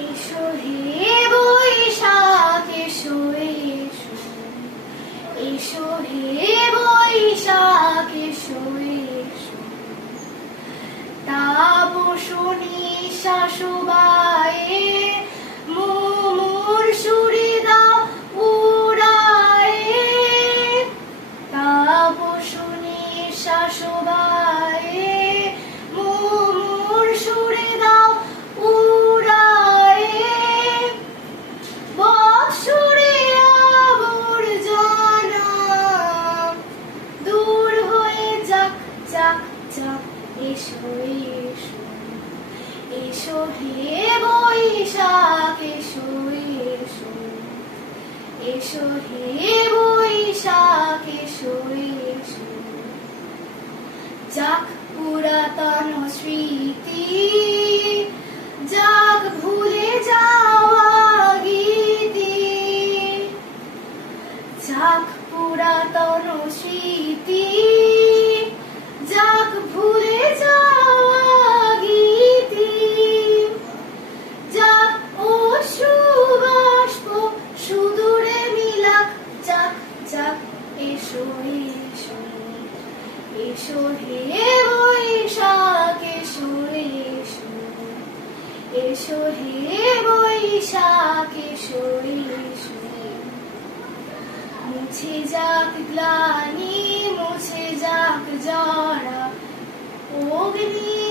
এসো হে বৈশাখ এসো এসো, এসো হে বৈশাখ এসো এসো, তাপসনী শাশুবায়ে মুমুর সুরে দাও উড়ায়ে, তাপসনী শাশুবায়ে মুমুর সুরে দাও উড়ায়ে, বৎসরে আবর্জনা দূর হয়ে যাক যাক যাক, এসো এসো, এসো হে বৈশাখ এসো এসো, এসো হে বৈশাখ এসো এসো, যাক পুরাতন স্মৃতি, যাক ভুলে যাওয়া গীতি, যাক পুরাতন স্মৃতি, যাক ভুলে যাওয়া গীতি, যাক অশ্রুবাষ্প সুদূরে মিলাক যাক যাক, এসো এসো, এসো হে বৈশাখ এসো এসো, এসো হে বৈশাখ এসো এসো, মুছে যাক গ্লানি মুছে যাক জরা, অগ্নি